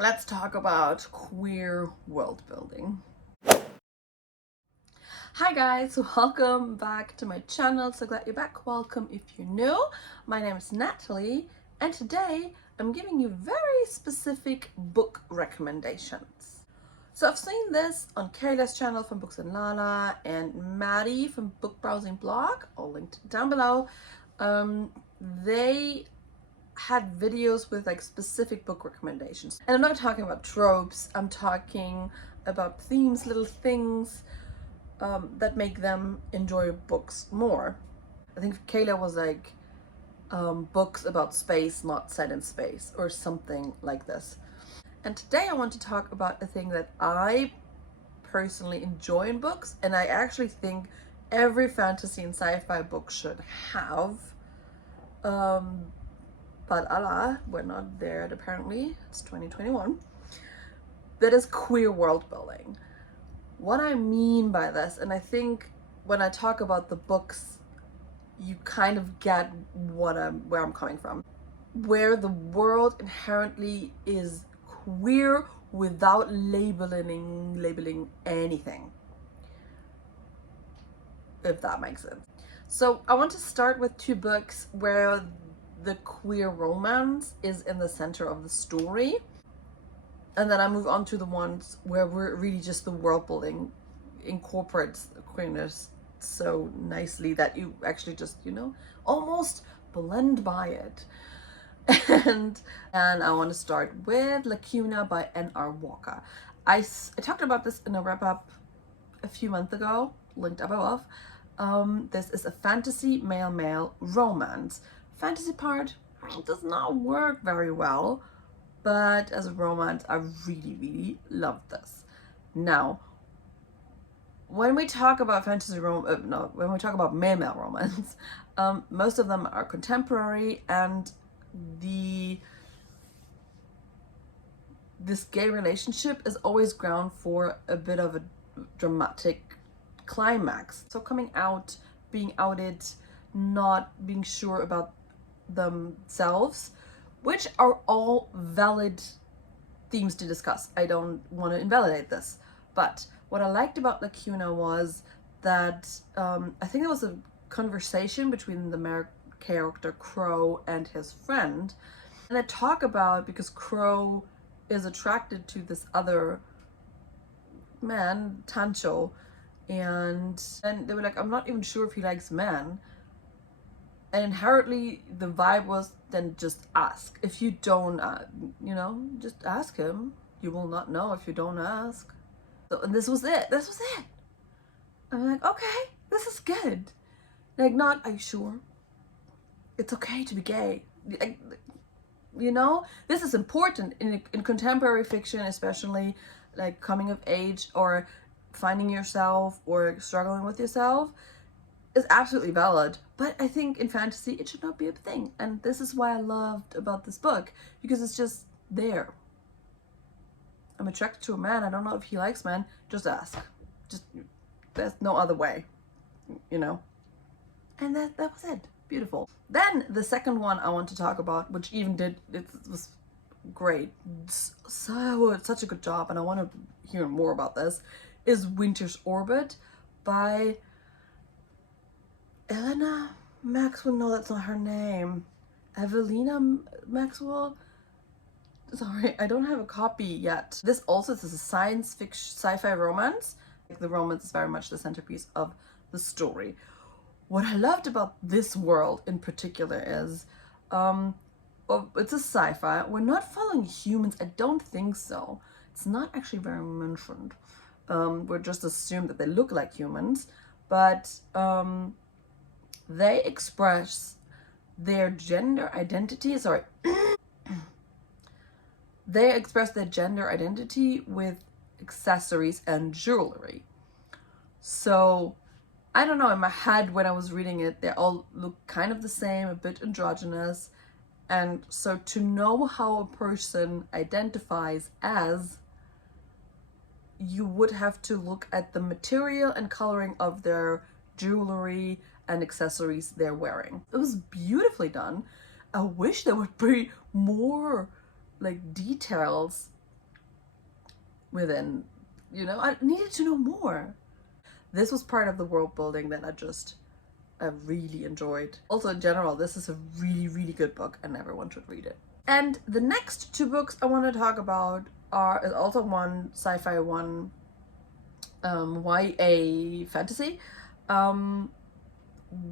let's talk about queer world building. Hi guys, welcome back to my channel. So glad you're back. Welcome if you're new. My name is Natalie, and today I'm giving you very specific book recommendations. So I've seen this on Kayla's channel from Books and Lala and Maddie from Book Browsing Blog, all linked down below. They had videos with like specific book recommendations. And I'm not talking about tropes, I'm talking about themes, little things that make them enjoy books more. I think Kayla was like books about space not set in space or something like this. And today I want to talk about a thing that I personally enjoy in books, and I actually think every fantasy and sci-fi book should have. Um, but Allah, we're not there yet, apparently. It's 2021. That is queer world building. What I mean by this, and I think when I talk about the books, you kind of get where I'm coming from. Where the world inherently is queer without labeling anything, if that makes sense. So I want to start with two books where the queer romance is in the center of the story, and then I move on to the ones where we're really just the world building incorporates queerness so nicely that you actually just, almost blend by it. And I want to start with Lacuna by N.R. Walker. I talked about this in a wrap-up a few months ago, linked up above. This is a fantasy male romance. Fantasy part does not work very well, but as a romance, I really love this. Now, when we talk about when we talk about male romance, most of them are contemporary, and this gay relationship is always ground for a bit of a dramatic climax. So coming out, being outed, not being sure about themselves, which are all valid themes to discuss. I don't want to invalidate this. But what I liked about Lacuna was that I think there was a conversation between the main character Crow and his friend. And they talk about, because Crow is attracted to this other man, Tancho, and they were like, I'm not even sure if he likes men. And inherently the vibe was, then just ask. If you don't, just ask him. You will not know if you don't ask. So, and this was it. I'm like, okay, this is good. Like, not, are you sure? It's okay to be gay. Like, this is important in contemporary fiction, especially like coming of age or finding yourself or struggling with yourself is absolutely valid. But I think in fantasy it should not be a thing, and this is why I loved about this book, because it's just there. I'm attracted to a man, I don't know if he likes men, just ask. Just, there's no other way, and that was it. Beautiful. Then the second one I want to talk about, which it was great, so such a good job, and I want to hear more about this, is Winter's Orbit by Elena Maxwell. No, that's not her name. Evelina Maxwell. Sorry, I don't have a copy yet. This also is a science fiction sci-fi romance. Like, the romance is very much the centerpiece of the story. What I loved about this world in particular is it's a sci-fi. We're not following humans. I don't think so. It's not actually very mentioned. We're just assumed that they look like humans, but they express their gender identity. Sorry. They express their gender identity with accessories and jewelry. So, I don't know, in my head when I was reading it, they all look kind of the same, a bit androgynous. And so to know how a person identifies as, you would have to look at the material and coloring of their jewelry and accessories they're wearing. It was beautifully done. I wish there would be more like details within, I needed to know more. This was part of the world building that I really enjoyed. Also, in general, this is a really, really good book and everyone should read it. And the next two books I want to talk about is also one sci-fi, one YA fantasy,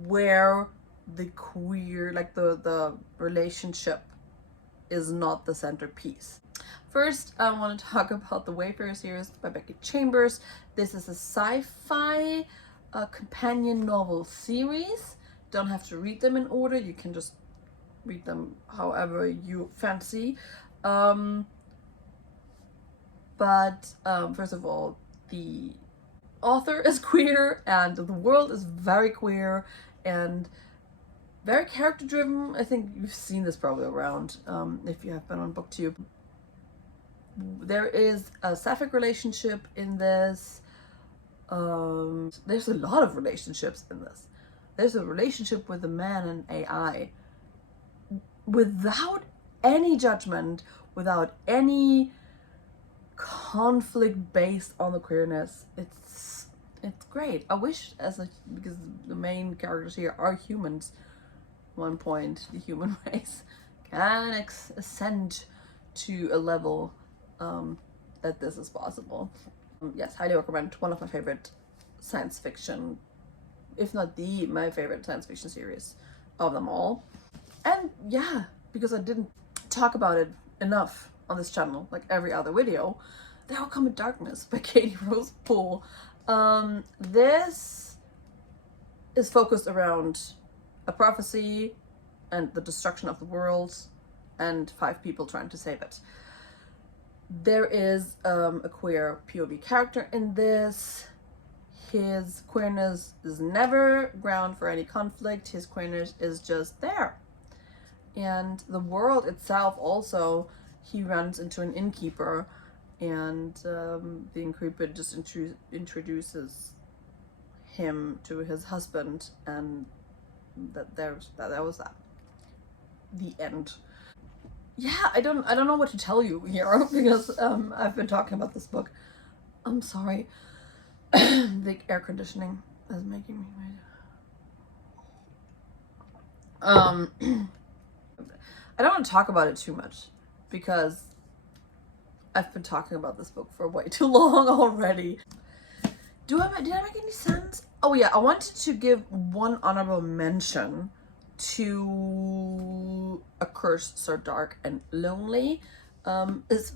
where the queer, like the relationship is not the centerpiece. First, I want to talk about the Wayfarer series by Becky Chambers. This is a sci-fi companion novel series. Don't have to read them in order. You can just read them however you fancy. But first of all, the author is queer and the world is very queer and very character driven. I think you've seen this probably around if you have been on BookTube. There is a sapphic relationship in this. There's a lot of relationships in this. There's a relationship with a man and AI without any judgment, without any conflict based on the queerness. It's great. I wish because the main characters here are humans. At one point, the human race can ascend to a level that this is possible. Yes, highly recommend. One of my favorite science fiction, if not my favorite science fiction series of them all. And yeah, because I didn't talk about it enough on this channel, like every other video, They All Come in Darkness by Katie Rose Poole. This is focused around a prophecy and the destruction of the world and 5 people trying to save it. There is a queer POV character in this. His queerness is never ground for any conflict. His queerness is just there. And the world itself also, he runs into an innkeeper, and the innkeeper just introduces him to his husband, and that was that. The end. Yeah, I don't know what to tell you here because I've been talking about this book. I'm sorry. The air conditioning is making me mad. I don't want to talk about it too much because I've been talking about this book for way too long already. Did I make any sense? Oh yeah, I wanted to give one honorable mention to A Curse So Dark and Lonely.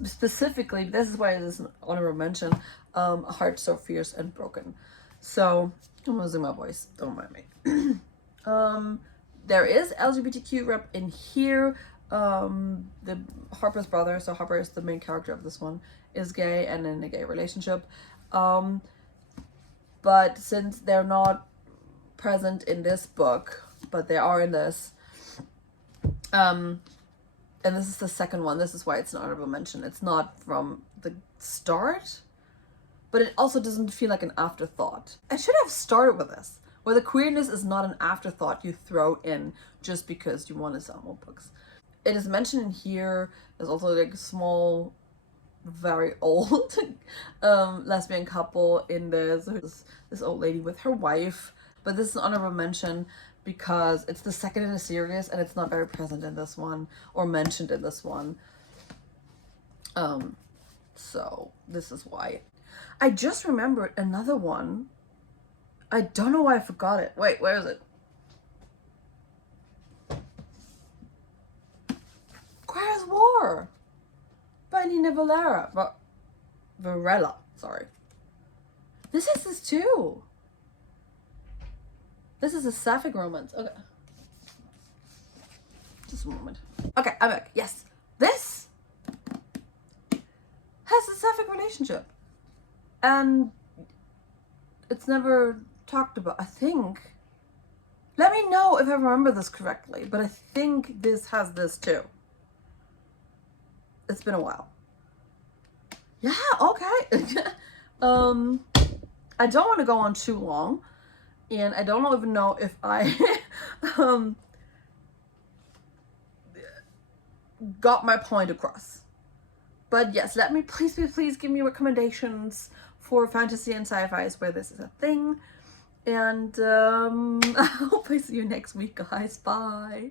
Specifically, this is why it is an honorable mention, A Heart So Fierce and Broken. So, I'm losing my voice, don't mind me. There is LGBTQ rep in here. The Harper's brother, so Harper is the main character of this one, is gay and in a gay relationship. But since they're not present in this book, but they are in this, and this is the second one, this is why it's an honorable mention. It's not from the start, but it also doesn't feel like an afterthought. I should have started with this, where the queerness is not an afterthought you throw in just because you want to sell more books. It is mentioned in here. There's also like a small, very old lesbian couple in this old lady with her wife, but this is an honorable mention because it's the second in a series and it's not very present in this one or mentioned in this one. So this is why. I just remembered another one. I don't know why I forgot it. Wait, where is it? Cry is War by Nina Varela, sorry. This is this too. This is a sapphic romance. Okay. Just a moment. Okay, I'm back. Yes. This has a sapphic relationship. And it's never talked about, I think. Let me know if I remember this correctly, but I think this has this too. It's been a while. Yeah, okay. I don't want to go on too long, and I don't even know if I got my point across. But yes, let me please give me recommendations for fantasy and sci-fi where this is a thing. And I hope I see you next week, guys. Bye.